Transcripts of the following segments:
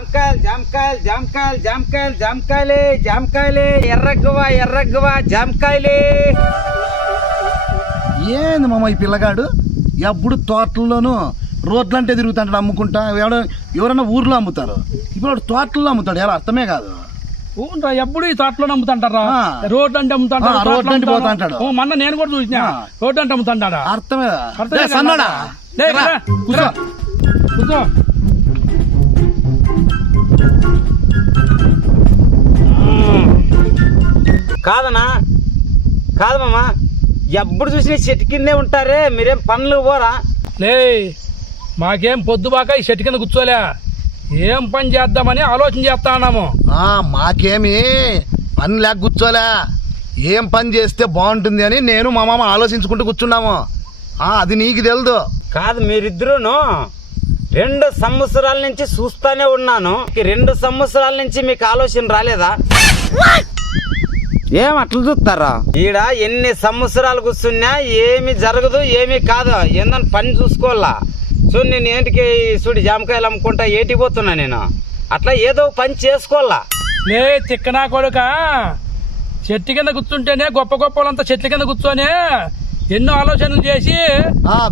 జామకాయలు జామకాయలు జామకాయలు జామకాయలు జామకాయలే జామకాయలే ఎర్రగ్గువా ఎర్రగ్గువా జామకాయలే. ఏంది మామ ఈ పిల్లగాడు? ఎప్పుడు తోటల్లోనూ రోడ్లంటే తిరుగుతాడు అమ్ముకుంటా? ఎవడ ఎవరైనా ఊర్లో అమ్ముతారు? ఇప్పుడు వాడు తోటల్లో అమ్ముతాడు ఎలా? అర్థమే కాదు. ఊన్రా ఎప్పుడు ఈ తోటలో అమ్ముతుంటారా. రోడ్ అంటే అమ్ముతుంటారు ఆ, రోడ్డు అంటే. ఓ, మొన్న నేను కూడా చూసిన. రోడ్ అంటే అమ్ముతుంటాడా? అర్థమే అర్థమే కూర్చో. కూర్చో. కాదనా కాదు మామ ఎప్పుడు చూసిన చెట్టు కిందే ఉంటారే మీరేం పనులు పోరా? లే మాకేం పొద్దుబాక ఈ చెట్టు కింద కూర్చోలే. ఏం పని చేద్దామని ఆలోచన చేస్తా ఉన్నాము. ఆ, మాకేమి పని లేక కూర్చోలే. ఏం పని చేస్తే బాగుంటుంది అని నేను మా మామ ఆలోచించుకుంటూ కూర్చున్నాము. ఆ, అది నీకు తెలుదు. కాదు మీరిద్దరూను రెండు సంవత్సరాల నుంచి చూస్తానే ఉన్నాను. ఈ రెండు సంవత్సరాల నుంచి మీకు ఆలోచన రాలేదా? ఏం అట్లా చూస్తారా? ఈడ ఎన్ని సంవత్సరాలు కూర్చున్నా ఏమి జరగదు ఏమి కాదు. ఏందని పని చూసుకోవాలా? చూడు నేను ఏంటికి చూడు జామకాయలు అమ్ముకుంటా ఏటికి పోతున్నా నేను? అట్లా ఏదో పని చేసుకోవాలా? లే తిక్కనా కొడుక? చెట్టు కింద కూర్చుంటేనే గొప్ప గొప్ప వాళ్ళంతా చెట్ల కింద కూర్చొని ఎన్నో ఆలోచనలు చేసి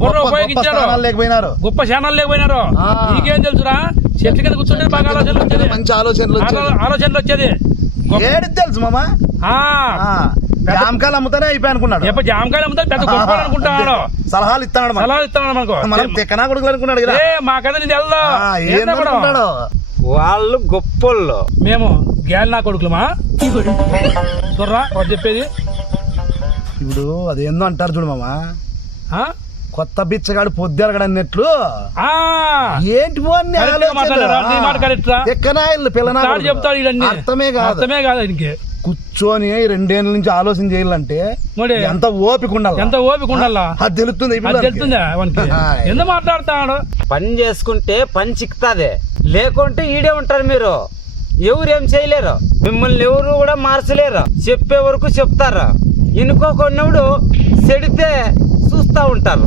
బుర్ర ఉపయోగించారు. గొప్ప ఛానల్ లేకపోయినారు. నీకేం తెలుసురా? చెట్ల కింద కూర్చుంటే బాగా ఆలోచనలు వచ్చేది. మంచి ఆలోచనలు ఆలోచనలు వచ్చేది. ఏడు తెలుసు మామ? జామకాయలు అమ్ముతానే అయిపోయి అనుకున్నాడు. ఎప్పుడు జామకాయలు అమ్ముతారు? పెద్ద అనుకుంటాడు. సలహాలు ఇస్తున్నాడు మనకు. సలహా ఇస్తున్నాడు మనకు. మనం తిక్కనా కొడుకులు అనుకున్నాడు కదా ఏ మా కథ నీది వెళ్దా వాళ్ళు గొప్పోళ్ళు. మేము గ్యాల్ నా కొడుకులమా? చూడరా వాడు చెప్పేది. ఇప్పుడు అదేందో అంటారు చూడు మామ. ఆ? కొత్త బిచ్చగాడు పొద్దురగడు అన్నట్లు ఆ. ఏంటి పో అన్ని కరెక్ట్గా ఆలోచనలు? మాట్లాడారా? నీ మాట కరెక్టా? తిక్కనాయలు పిల్లనా తాడు చెప్తాడు అర్థమే కాదు. అర్థమే కాదు ఇంకే కూర్చొని రెండేళ్ళ నుంచి ఆలోచన చేయాలంటే మరి ఎంత ఓపిక ఉండాలి? ఎంత ఓపిక ఉండాలా? అది తెలుస్తుంది. ఎందుకు మాట్లాడుతాడు పని చేసుకుంటే పని చిక్కుతాది. లేకుంటే ఈడే ఉంటారు మీరు. ఎవరు ఏం చేయలేరు. మిమ్మల్ని ఎవరు కూడా మార్చలేరు. చెప్పే వరకు చెప్తారు. ఇనుకోకొన్నప్పుడు చెడితే చూస్తూ ఉంటారు.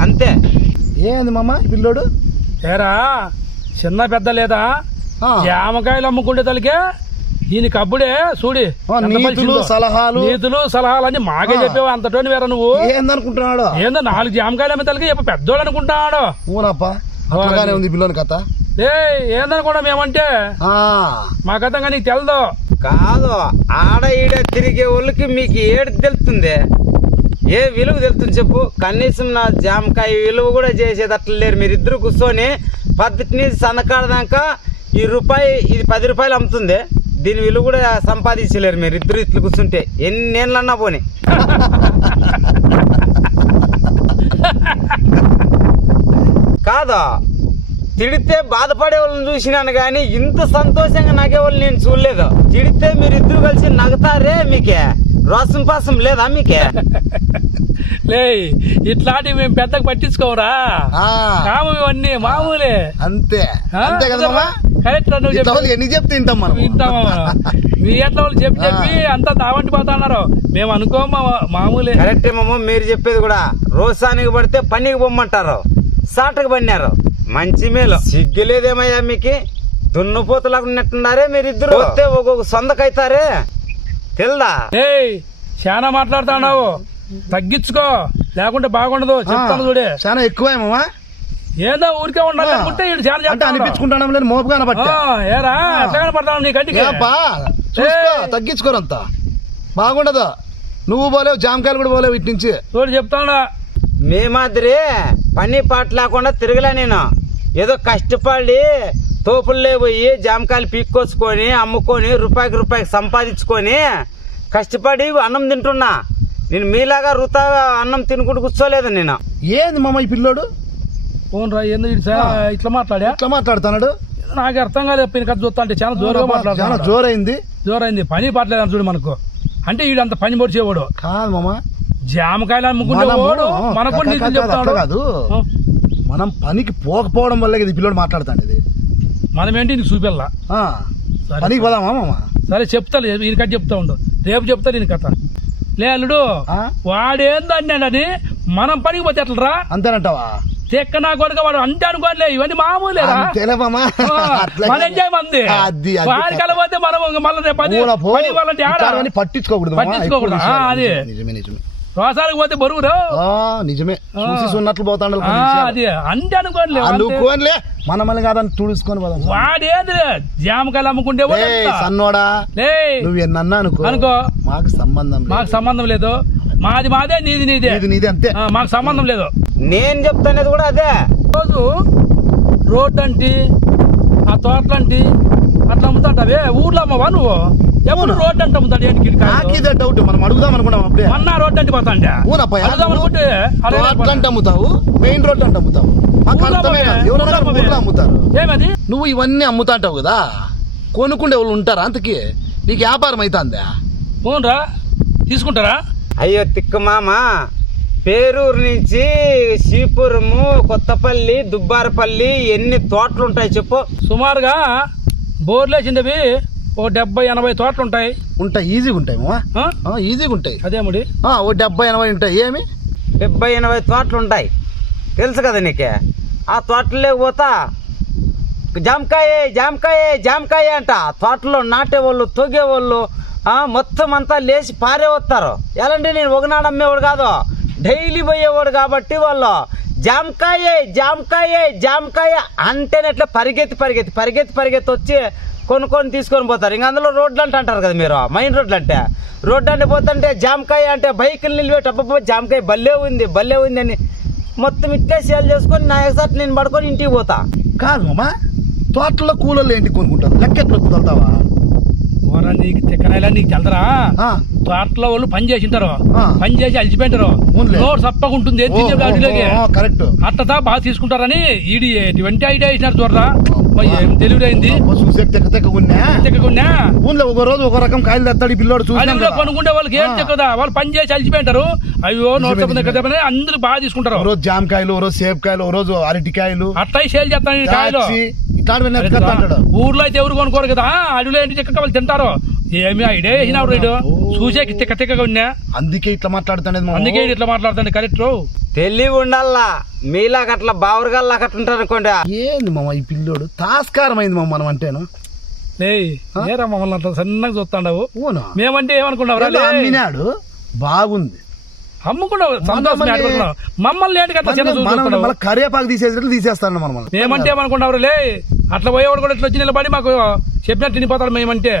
అంతే. ఏంది మామ పిల్లోడు? ఏరా చిన్న పెద్ద లేదా? ఆ. జామకాయలు అమ్ముకుంటే తలకే దీనికి అప్పుడే చూడి నీతులు. సలహాలు. నీతులు సలహాలు అని మాకే. చెప్పావు? అంతటోని వేరే నువ్వు? ఏందనుకుంటున్నాడు? ఏందో నాలుగు జామకాయలు అమ్మే తలకి చెప్ప ఊనప్ప అట్లాగానే ఉంది ఈ పిల్లోని కథ. ఏ ఏందనుకోవడం మేమంటే ఆ, మా కథంగా నీకు తెలదు? కాదు ఆడ ఈడ తిరిగే వాళ్ళకి మీకు ఏడు తెలుస్తుంది? ఏ విలువ తెలుస్తుంది చెప్పు? కనీసం నా జామకాయ విలువ కూడా చేసేది అట్లా లేరు మీరిద్దరు కూర్చొని పద్ధతిని సన్నకాడదాకా ఈ రూపాయి ఇది పది రూపాయలు అమ్ముతుంది. దీని విలువ కూడా సంపాదించలేరు మీరు ఇద్దరు ఇట్లు కూర్చుంటే. ఎన్నేళ్ళన్నా పోని. కాదా? తిడితే బాధపడే వాళ్ళని చూసినాను కానీ ఇంత సంతోషంగా నగే వాళ్ళు నేను చూడలేదు? తిడితే మీరు ఇద్దరు కలిసి నగతారే మీకే? రోసం పాసం లేదా మీకే? లే ఇట్లాంటివి మేము పెద్దగా పట్టించుకోవరా. ఆ, కాము ఇవన్నీ మామూలే. అంతే? అంతే కదా ఎన్ని చెప్తే మనం వింటామా మీ ఎట్లా వాళ్ళు చెప్పి చెప్పి అంతా దావంటి పోతున్నారు మేము అనుకోమా మామూలే. కరెక్టే మామ మీరు చెప్పేది కూడా. రోసానికి పడితే పనికి పొమ్మంటారు. సాటకు పన్నారు. మంచి మేలు. సిగ్గులేదేమయ్యా మీకు? దున్నుపోతలాగా ఉన్నట్టున్నారే మీరిద్దరు. వస్తే ఒక్కొక్క సొందకైతారే. తెల్దా? ఏయ్ చాలా మాట్లాడుతున్నావు తగ్గించుకో. లేకుంటే బాగుండదు. చెప్తాను చూడే. చాలా ఎక్కువే మామ. ఏదో ఊరికే ఉండాలి ఆ. అనుకుంటే ఈడు చాలా అంటే చెప్తాడు. అనిపించుకుంటాం లేని మోపు కనబట్టి ఆ, ఏరా ఎట్లా కనపడతావు నీ కంటికి. ఏపా చూసుకో తగ్గించుకోరంత. బాగుండదు. నువ్వు పోలేవు జామకాయలు కూడా పోలేవు ఇటు నుంచి. చూడు చెప్తాడా మీ మాదిరి పని పాట లేకుండా తిరగలే నేను. ఏదో కష్టపడి తోపుల్లో పోయి జామకాయలు పీక్కొచ్చుకొని అమ్ముకొని రూపాయికి రూపాయికి సంపాదించుకొని కష్టపడి అన్నం తింటున్నా. నేను మీలాగా వృతా అన్నం తినుకుంటూ కూర్చోలేదు నేను. ఏంది మామ ఈ పిల్లోడు? ఫోన్ రా ఏందో ఇట్లా మాట్లాడా? ఎట్లా మాట్లాడుతున్నాడు. నాకు అర్థం కాలేదు ఈయన కథ చూస్తా అంటే చాలా జోరుగా చాలా మాట్లాడుతున్నాడు. జోరైంది. జోరైంది. పని పట్టలేదు చూడు మనకు. అంటే వీడు అంత పని పొడిచేవాడు. కాదు మామ. జామకాయలు అమ్ముకునేవాడు మనకు కాదు, కాదు, చెప్తాడు. కాదు. మనం పనికి పోకపోవడం వల్లే కదా ఈ పిల్లోడు మాట్లాడుతాడు ఇది. మనం ఏంటి నీకు చూపెళ్ళా. పనికి పోదామా మామ? సరే చెప్తా ఈయన కథ చెప్తా ఉండు. రేపు చెప్తా నేను కథ. లే అల్లుడు ఆ? వాడేందో అన్నాడని మనం పనికి పోతే ఎట్లరా? అంతేనంటావా? తెక్క నా కొడుక వాడు? అంటే అనుకోలే ఇవన్నీ మామూలేరా అంతేలే మామ అట్లా మన ఎంజాయ్ మంది. వారికి వెళ్ళబోతే మనం మళ్ళీ పది. పది పట్టించుకోకూడదు. పట్టించుకోకూడదు. అది. విషయాలు. నిజమే నిజమే. రోసానికి పోతే బరువురు ఆ, నిజమే. చూసి ఉన్నట్లు పోతాడు అది. అంటే అనుకోనిలే మన మళ్ళీ కాదని తుడుచుకొని పోదాం వాడేది జామకాయలు అమ్ముకుంటే? సన్నోడా. లే నువ్వు ఎన్నన్నా అనుకో. అనుకో. మాకు సంబంధం మాకు సంబంధం లేదు. మాది మాదే నీది నీదే. ఇది నీది అంతే. ఆ, మాకు సంబంధం లేదు. నేను చెప్తానేది కూడా అదే. రోజు రోడ్డు అంటే ఆ తోటలంటి అట్లా అమ్ముతాంటావే ఊర్లో అమ్మవా నువ్వు? ఎవరు రోడ్డు అంటే అమ్ముతాడు ఏంటి? నాకు ఇదే డౌట్ మనం అడుగుదాం అనుకున్నాం అప్పుడే. మొన్న రోడ్డు అంటే పోతాండే అడుగుదాం అనుకుంటే అమ్ముతావు మెయిన్ రోడ్ అంటే అమ్ముతావు మాకు ఊర్లో అర్థమే అమ్మవే, కాదు. ఎవరైనా ఊర్లో ఊర్లో అమ్ముతారు. ఏమది? నువ్వు ఇవన్నీ అమ్ముతా అంటావు కదా? కొనుక్కుండే వాళ్ళు ఉంటారా అంతకి? నీకు వ్యాపారం అవుతుందా అవునరా తీసుకుంటారా? అయ్యో తిక్కు మామ. పేరూరు నుంచి శ్రీపురము కొత్తపల్లి దుబ్బారపల్లి ఎన్ని తోటలు ఉంటాయి చెప్పు. సుమారుగా బోర్లేసిండవి ఓ డెబ్బై ఎనభై తోటలు ఉంటాయి ఉంటాయి ఈజీగా ఉంటాయి ఆ? ఈజీగా ఉంటాయి అదే ముడి. ఆ, ఓ డెబ్బై ఎనభై ఉంటాయి. ఏమి? డెబ్బై ఎనభై తోటలు ఉంటాయి తెలుసు కదా నీకే? ఆ తోటలే పోతా. జామకాయ జామకాయ జామకాయ అంట. తోటలో నాటేవాళ్ళు తొగేవాళ్ళు మొత్తం అంతా లేచి పారే వస్తారు ఎలాంటి నేను ఒకనాడు అమ్మేవాడు కాదు. డైలీ పోయేవాడు కాబట్టి వాళ్ళు జామకాయ జామకాయ జామకాయ అంటేనే ఎట్లా పరిగెత్తి పరిగెత్తి పరిగెత్తి పరిగెత్తి వచ్చి కొనుక్కొని తీసుకొని పోతారు. ఇంకా అందులో రోడ్లు అంటే అంటారు కదా మీరు మెయిన్ రోడ్లు అంటే. రోడ్డు అంటే పోతుంటే జామకాయ అంటే బైకులు నిలిపేట జామకాయ భలే ఉంది భలే ఉంది అని మొత్తం ఇట్టే సేల్ చేసుకొని నా ఎగ్జాక్ట్ నేను పడుకొని ఇంటికి పోతా. కాదు మామా తోటలో కూలర్లు ఏంటి కొనుక్కుంటారు? లెక్క ఎట్లా ఓరా నీకు తిక్కనాయిలా నీకు తెలదరా? తోటలో వాళ్ళు పని చేసి ఉంటారు ఆ. పని చేసి అలసిపోయింటారు. తినే వాటిలోకి కరెక్ట్. అట్టతా బాగా తీసుకుంటారని ఈడి ఎటువంటి ఐడియా ఇచ్చినారు చూడరా? ఏం ఊన్లో ఒక రోజు ఒక రకం కాయలు తెస్తాడు పిల్లోడు. కొనుక్కుంటే వాళ్ళకి ఏం. చెక్కదా వాళ్ళు పని చేసి అలసిపోయింటారు. అయ్యో నోట్ నిజమే, చెప్పని అందరూ బాగా తీసుకుంటారు. రోజు జామకాయలు రోజు సేపకాయలు రోజు అరటికాయలు అట్లా సేల్ చేస్తాను కాయలు. ఊర్లో అయితే ఎవరు కొనుక్కోరు కదా? అడవిలో ఏంటి చెక్క వాళ్ళు తింటారు? ఏమి ఐడియా వేసినావు రైడు చూసేకి తిక్క తిక్కగా ఉన్నా. అందుకే ఇట్లా మాట్లాడుతానేది మామ. అందుకే ఇట్లా మాట్లాడుతాను కరెక్ట్ తెలివి ఉండాలా మీలాగా అట్లా బావురుగాల్లా అట్లా ఉంటారు అనుకోండి ఏంది మామ ఈ పిల్లోడు? తాస్కారం అయింది మామ మనం అంటేను? ఏరా మమ్మల్ని అంత సన్నగా చూస్తాండవు? ఊను మేమంటే ఏమనుకున్నావు బాగుంది. అమ్ముకున్నావు సంతోషం మమ్మల్ని ఏంటి అట్లా చిన్న చూస్తున్నావు మళ్ళీ కరివేపాకు తీసేసినట్లు తీసేస్తాను మనం మేమంటే ఏమనుకున్నావు లే? అట్లా పోయేవాడు కూడా ఇట్లా వచ్చి నిలబడి మాకు చెప్పినట్టు తినిపోతాడు మేమంటే.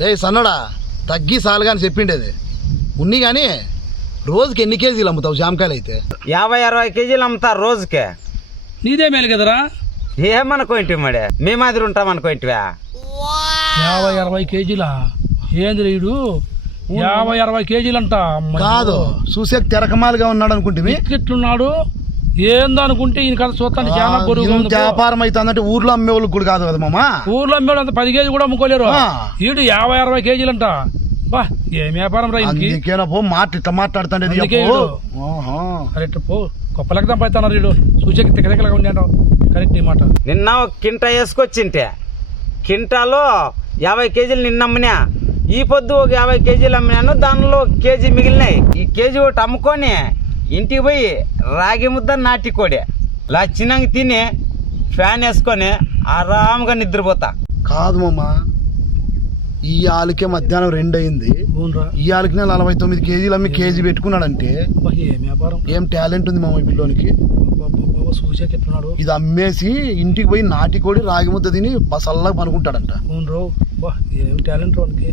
రే సన్నడా తగ్గి సాలుగా అని చెప్పిండేది. ఉన్ని కానీ రోజుకి ఎన్ని కేజీలు అమ్ముతావు జామకాయలు అయితే యాభై అరవై కేజీలు అమ్ముతారు రోజుకే. నీదే మేలు కదరా? ఏమనుకోంటి మడే? మీ మాదిరి ఉంటాం అనుకోంటివా యాభై అరవై కేజీలా? ఏంది రీడు యాభై అరవై కేజీలంట. కాదు చూసే తెరకమాలుగా ఉన్నాడు అనుకుంటే ఇట్లున్నాడు. ఏందో అనుకుంటే ఈయన కథ చూస్తాను చాలా బరువుగా ఉంది. పో. వ్యాపారం అవుతుందంటే ఊర్లో అమ్మే వాళ్ళకి కూడా కాదు కదా మామ? ఊర్లో అమ్మేవాడు అంత పది కేజీ కూడా అమ్ముకోలేరు. ఈడు యాభై అరవై కేజీలంట. బా ఏం వ్యాపారం రా పో మాట ఇట్లా. ఆహా. కరెక్ట్ పో గొప్పలకు దంపైతున్నారు వీడు చూసేకి తిక్కతిక్కలుగా ఉన్నాడు కరెక్ట్ నీ మాట. నిన్న కింట వేసుకొచ్చింటే. కింటాలో యాభై కేజీలు నిన్న అమ్మినా ఈ పొద్దు ఒక యాభై కేజీలు అమ్మినాను దానిలో ఒక కేజీ మిగిలినాయి. ఈ కేజీ ఒకటి అమ్ముకొని ఇంటికి పోయి రాగి ముద్ద నాటి కోడి. లచ్చినంగా తిని ఫ్యాన్ వేసుకొని ఆరాముగా నిద్రపోతా. కాదు మామ ఈ ఆలకే మధ్యాహ్నం రెండు అయింది. ఈ ఆలకి నలభై తొమ్మిది కేజీలు అమ్మి కేజీ పెట్టుకున్నాడంటే ఏం టాలెంట్ ఉంది మామ ఈ పిల్లోనికి? ఇది అమ్మేసి ఇంటికి పోయి నాటికోడి రాగి ముద్ద తిని బసల్లా పనుకుంటాడంట. అవును రో. బా ఏం టాలెంట్ వానికి.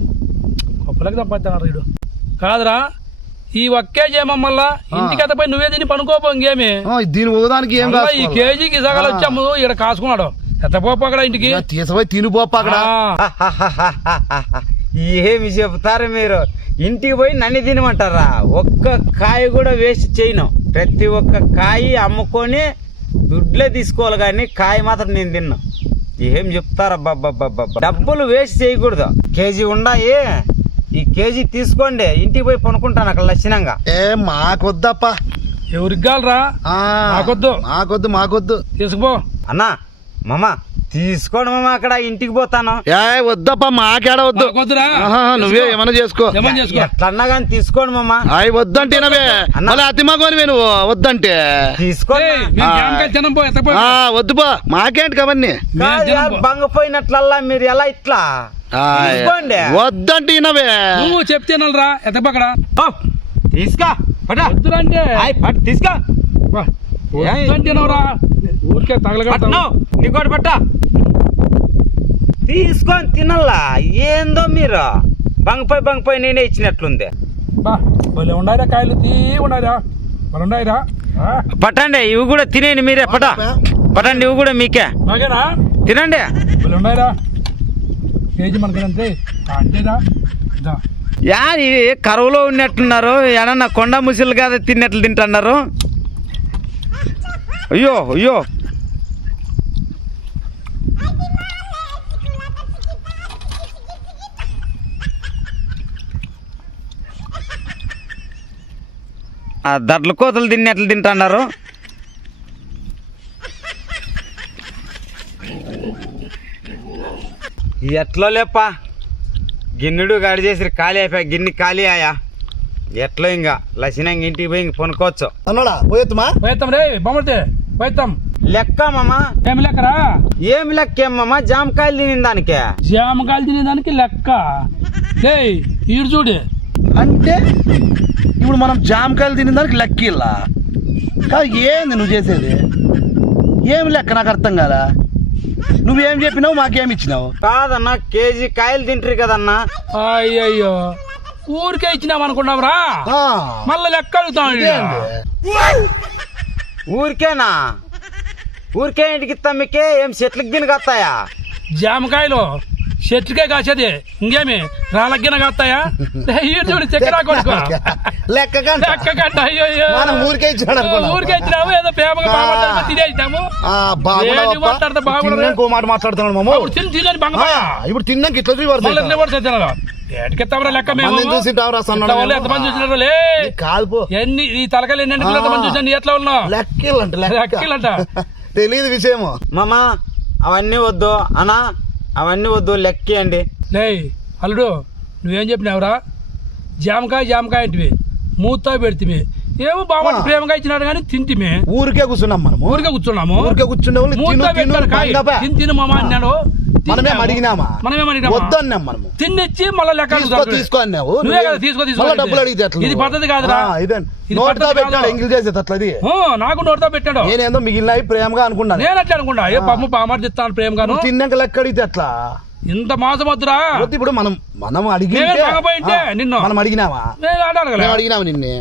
గొప్పలకు సంపాదిస్తున్నారు వీడు కాదురా ఈ ఒక్కే చేయమమ్మల్లా ఇంటికి ఎత్తపోయి నువ్వే తిని పనుకోపో ఇంకేమి. ఆ, దీని ఒకదానికి ఏం మళ్ళా ఈ? కేజీకి సగాలు వచ్చాము ఇక్కడ కాసుకున్నాడు. ఎత్తపోపు అక్కడ ఇంటికి. తీసపోయి తినిపోప్ప అక్కడ. ఏమి చెప్తారు మీరు? ఇంటికి పోయి నన్ను తినమంటారా? ఒక్క కాయ కూడా వేస్ట్ చేయను. ప్రతి ఒక్క కాయ అమ్ముకొని దుడ్లే తీసుకోవాలి కానీ కాయ మాత్రం నేను తిన్నా. ఏం చెప్తారబ్బా డబ్బులు వేస్ట్ చేయకూడదు. కేజీ ఉండాయి. ఈ కేజీ తీసుకోండి. ఇంటికి పోయి పనుకుంటాను అక్కడ లక్షణంగా. ఏ మాకొద్దప్ప. ఎవరికి కాలరా ఆ, మాకొద్దు. మాకొద్దు మాకొద్దు. తీసుకుపో. అన్నా మామ తీసుకోండి మామ అక్కడ ఇంటికి పోతాను. ఏ వద్దప్ప మాకేడ వద్దు వద్దురా. నువ్వే ఏమైనా చేసుకో. ఏమని చేసుకో. ఎట్లన్నా కానీ తీసుకోండి మామ. అవి వద్దంటే అన్న. మళ్ళీ అతిమగోని నువ్వు వద్దంటే. తీసుకోండి ఆ, వద్దు పో. మాకేంటి కవన్నీ. బంగపోయినట్లల్లా మీరు ఎలా ఇట్లా? తీసుకోండి. వద్దంటే వినవే నువ్వు చెప్తే రా ఎత్తపక్కడ ఓ, తీసుకో పట్టా వద్దురా అంటే. ఆయ్, పట్టు తీసుకో వా, వద్దంటేనవరా ఊరికే నీకోటి పట్ట తీసుకొని తినల్లా? ఏందో మీరు? బంగపోయి బంగపోయి నేనే ఇచ్చినట్లుంది. భలే ఉండాయిరా కాయలు తీ ఉండాయిరా. మరి ఉండాయిరా? పట్టండి ఇవి కూడా తినేయండి మీరే పట. పట్టండి ఇవి కూడా మీకే. తినండి. భలే ఉండాయిరా. కేజీ. యా ఇది. కరువులో ఉన్నట్టున్నారు. ఏడన్నా కొండ ముసలు కదా తిన్నట్లు తింటున్నారు. అయ్యో అయ్యో. ఆ దడ్ల కోతలు తిన్నట్లు తింటున్నారు? ఎట్లా లేపా? గిన్నెడు గాడి చేసి ఖాళీ అయిపోయా గిన్నె ఖాళీ అయ్యా ఎట్లా ఇంకా లసినంగా ఇంటికి పోయి ఇంక కొనుక్కోవచ్చు అన్నాడా? పోయొత్తుమా? పోయిస్తాం రే బొమ్మడితే పోయిస్తాం లెక్క మామ? ఏమి లెక్కరా? ఏమి లెక్క ఏమమ్మా జామకాయలు తిని దానికే. జామకాయలు తినేదానికి లెక్క. ఈడు చూడు. అంటే ఇప్పుడు మనం జామకాయలు తినే దానికి లెక్కిల్లా కాదు ఏంది నువ్వు చేసేది? ఏం లెక్క నాకు అర్థం కాదా నువ్వేం చెప్పినావు మాకేం ఇచ్చినావు? కాదన్నా కేజీ కాయలు తింటారు కదన్నా. అయ్యయ్యో. ఊరికే ఇచ్చినాం అనుకున్నావురా ఆ, మళ్ళీ లెక్క అడుగుతాం? ఊరికేనా? ఊరికే ఇంటికి ఇస్తాం మీకే ఏం చెట్లకి దీనికి వస్తాయా జామకాయలు చెట్టుకే కాసేది. ఇంకేమి? రాళ్ళగిన కాస్తాయా? చూడు చక్కెర కొడుకో. లెక్క కంట లెక్క అయ్యో అయ్యో. మనం ఊరికే అనుకున్నాం. ఊరికే ఇచ్చినాము ఏదో ప్రేమగా ఆ. బాగుంటుంది తినేసినాము ఆ, బాగున్నావప్ప. ఏంటి మాట్లాడితే బాగున్నాడు? తిన్నాక ఓ మాట మాట్లాడుతున్నాడు మామ. అప్పుడు తిని తినని బంగ ఇప్పుడు తిన్నాక ఇట్లా రివర్స్ మళ్ళీ ఎటుకెత్తామరా లెక్క మేము? మందిని చూసి టావరా సన్నాడు ఇట్లా వాళ్ళు మేము. ఎంతమంది చూసినారు? లే! కాదు పో ఎన్ని ఈ తలకాయలు ఎన్ని ఆ. ఎంతమంది చూసాను నీ ఎట్లా ఉన్నావు? లెక్కలంట లెక్కలంట. తెలియదు విషయము. మామ అవన్నీ వద్దు. అన్నా అవన్నీ వద్దు. లెక్కేయండి. లే అల్లుడు నువ్వేం చెప్పినావురా? జామకాయ జామకాయ అంటివి. మూతో పెడితివి. ఏమో బాగా ఆ. ప్రేమగా ఇచ్చినాడు కానీ తింటిమి. ఊరికే కూర్చున్నాం మనము. ఊరికే కూర్చున్నాము. ఊరికే వాళ్ళు తిను మూతో తిను పెట్టారు కాయ. బంగపా. తిని తిను మామ అన్నాడు. మనమేం. అడిగినామా? మనమేం అడిగినామా? వద్దన్నాం మనము. తిన్నిచ్చి మళ్ళీ లెక్క తీసుకో అడుగుతాడు. తీసుకో అన్నావు. నువ్వే కదా తీసుకో తీసుకో. మళ్ళా అంటే. డబ్బులు అడిగితే ఇది? పద్ధతి కాదురా. నోట్తో పెట్టాడు. ఎంగిల్ చేసేది అట్లది. నాకు నోటితో పెట్టాడు. నేనేందో మిగిలినవి ప్రేమగా అనుకున్నాను. నేను అట్లా అనుకుంటా ఏ పమ్మ పామర్దిస్తాను ప్రేమగాను. నువ్వు తిన్నాక లెక్క అడిగితే ఎట్లా? ఇంత మాసం వద్దురా. వద్దు ఇప్పుడు మనం మనం అడిగి నిన్ను. మనం అడిగినావా నేను అడగలే. మేము అడిగినావు నిన్నే?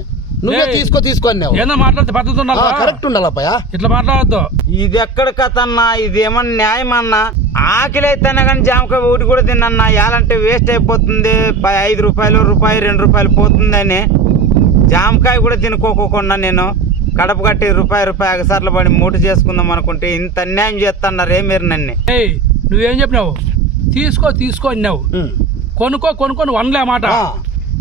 నువ్వే. తీసుకో తీసుకో అన్నావు. ఏందో మాట్లాడితే పద్ధతి ఉండాలా కరెక్ట్ ఉండాలప్పయా ఇట్లా మాట్లాడద్దు. ఇది ఎక్కడ కథ అన్నా ఇది ఏమన్నా న్యాయం అన్నా ఆకలి అయితేనే కానీ జామకాయ ఒకటి కూడా తిన్నన్నా. యాలంటే వేస్ట్ అయిపోతుంది. ప- ఐదు రూపాయలు రూపాయి రెండు రూపాయలు పోతుందని. జామకాయ కూడా తినుకోకుండా నేను కడప కట్టి రూపాయి రూపాయి అగసార్లు పడి మూట చేసుకుందాం అనుకుంటే ఇంత అన్యాయం చేస్తున్నారే మీరు నన్ను. ఏయ్ నువ్వేం చెప్పినావు? తీసుకో తీసుకో అన్నావు. కొనుక్కో కొనుక్కో నువ్వు అనలే మాట.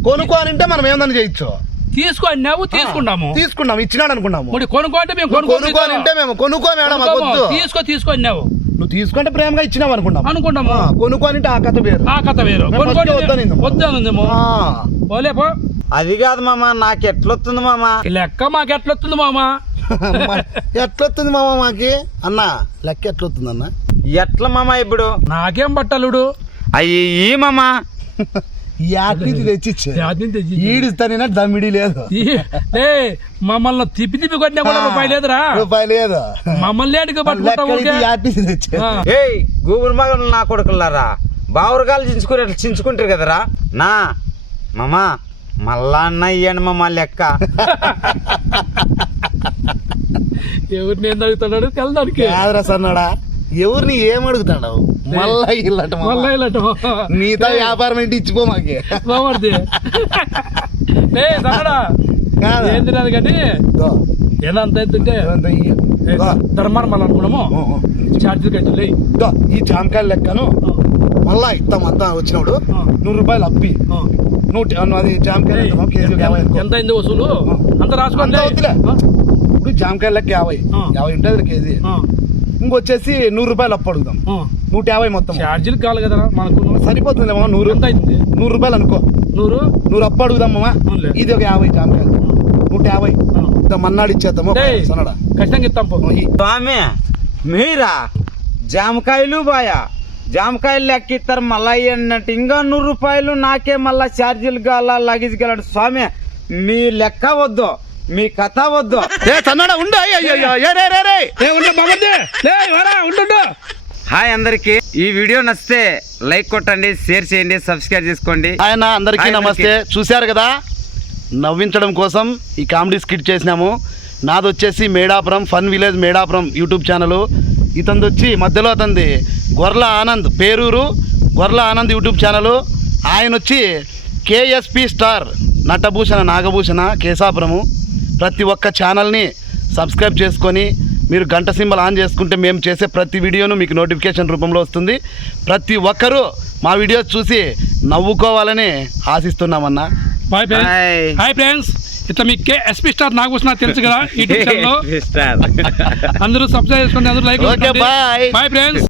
కొనుక్కో అని అంటే మనం ఏమన్నా చేయొచ్చు? తీసుకో అన్నావు తీసుకున్నాము తీసుకున్నాం ఇచ్చినాడు అనుకున్నాము. మరి కొనుక్కో అంటే మేము నువ్వు కొనుక్కో కొనుక్కో అని అంటే మేము కొనుక్కో మేడం. వద్దు. తీసుకో తీసుకో అన్నావు నువ్వు. తీసుకుంటే ప్రేమగా ఇచ్చినావు అనుకున్నాం అనుకుంటాము కొనుక్కో అని అంటే ఆ కథ పేరు ఆ కథ వేరు. వద్దనుందేమో ఆ. పోలే పో. అది కాదు మామ నాకు ఎట్లొస్తుంది మామ? లెక్క మాకు ఎట్లొస్తుంది మామ? ఎట్లొస్తుంది మామ మాకి? అన్న లెక్క ఎట్లొస్తుంది అన్న ఎట్లా మామ ఇప్పుడు? నాకేం పట్టలుడు అయ్యి ఈ మామ. ఈ ఆటిని తెచ్చిచ్చే. ఈడిస్తానైనా దమ్మిడి లేదు. మమ్మల్ని తిప్పి తిప్పి కొట్టినా కూడా రూపాయి లేదురా. రూపాయి లేదు. మమ్మల్ని అడిగి పట్టుకుంటా. ఏయ్ గూగుల్ మగలు నా కొడుకులారా బావురగాలు చించుకుని చించుకుంటారు కదరా? నా మామా మళ్ళా అన్న ఇయ్యండి మామ లెక్క. ఎవరిని ఏం అడుగుతున్నాడు తెల్లదానికి కాదురా సన్నాడా. ఎవరిని ఏం అడుగుతాడు మళ్ళా ఇల్లట. మళ్ళా ఇలాంటి మిగతా వ్యాపారం ఏంటి ఇచ్చిపో మాకి. బాగుంది ఏ సన్నడా కాదా? ఏం తినాలి కానీ దో, ఏదో అంత ఎత్తుంటే ధర్మాన్ని మళ్ళీ అనుకున్నాము. ఛార్జీలు కట్టాలి దో, ఈ జామకాయలు లెక్కను మళ్ళా ఇస్తాం అంతా వచ్చినప్పుడు. నూరు రూపాయలు అప్పి. నూట అది జామకాయలు ఎంత? అయింది వసూలు? అంత రాసుకోండి. ఇప్పుడు జామకాయలు లెక్క యాభై. యాభై ఉంటుంది కేజీ. ఇంకొచ్చేసి నూరు రూపాయలు అప్పు అడుగుదాం. నూట యాభై మొత్తం. ఛార్జీలు కావాలి కదరా మనకు. సరిపోతుంది మామ నూరు. ఎంత అవుతుంది నూరు రూపాయలు అనుకో. నూరు? నూరు అప్పు అడుగుదాం మామ. ఇది ఒక యాభై జామకాయలు నూట యాభై. మన్నాడు ఇచ్చేద్దాము ఖచ్చితంగా ఇస్తాం స్వామి మీరా? జామకాయలు బాయా? జామకాయలు లెక్క ఇస్తారు మళ్ళా అన్నట్టు. ఇంకా నూరు రూపాయలు నాకే మళ్ళా ఛార్జీలు కావాలా లగేజ్ కావాలంటే స్వామి మీ లెక్క వద్దు. మీ కథ వద్దు. ఏ ఉండు హాయ్ అందరికి. ఈ వీడియో నచ్చితే లైక్ కొట్టండి షేర్ చేయండి సబ్స్క్రైబ్ చేసుకోండి. ఆయన అందరికీ నమస్తే. చూశారు కదా? నవ్వించడం కోసం ఈ కామెడీ స్కిట్ చేసినాము. నాది వచ్చేసి Medapuram fun village Medapuram YouTube channel. ఇతంది వచ్చి మధ్యలో అతంది గొర్ల ఆనంద్ పేరూరు గొర్ల ఆనంద్ యూట్యూబ్ ఛానల్. ఆయన వచ్చి కేఎస్పి స్టార్ నటభూషణ నాగభూషణ కేశాపురము. ప్రతి ఒక్క ఛానల్ని సబ్స్క్రైబ్ చేసుకొని మీరు గంట సింబల్ ఆన్ చేసుకుంటే మేము చేసే ప్రతి వీడియోను మీకు నోటిఫికేషన్ రూపంలో వస్తుంది. ప్రతి ఒక్కరూ మా వీడియోస్ చూసి నవ్వుకోవాలని ఆశిస్తున్నామన్నా. Bye friends hi. ఫ్రెండ్స్ ఇట్లా మీ కే ఎస్పీ స్టార్ నాగభూషణ తెలుసు కదా యూట్యూబ్ ఛానల్ అందరూ సబ్స్క్రైబ్ చేసుకోండి అందరూ లైక్ బాయ్ ఫ్రెండ్స్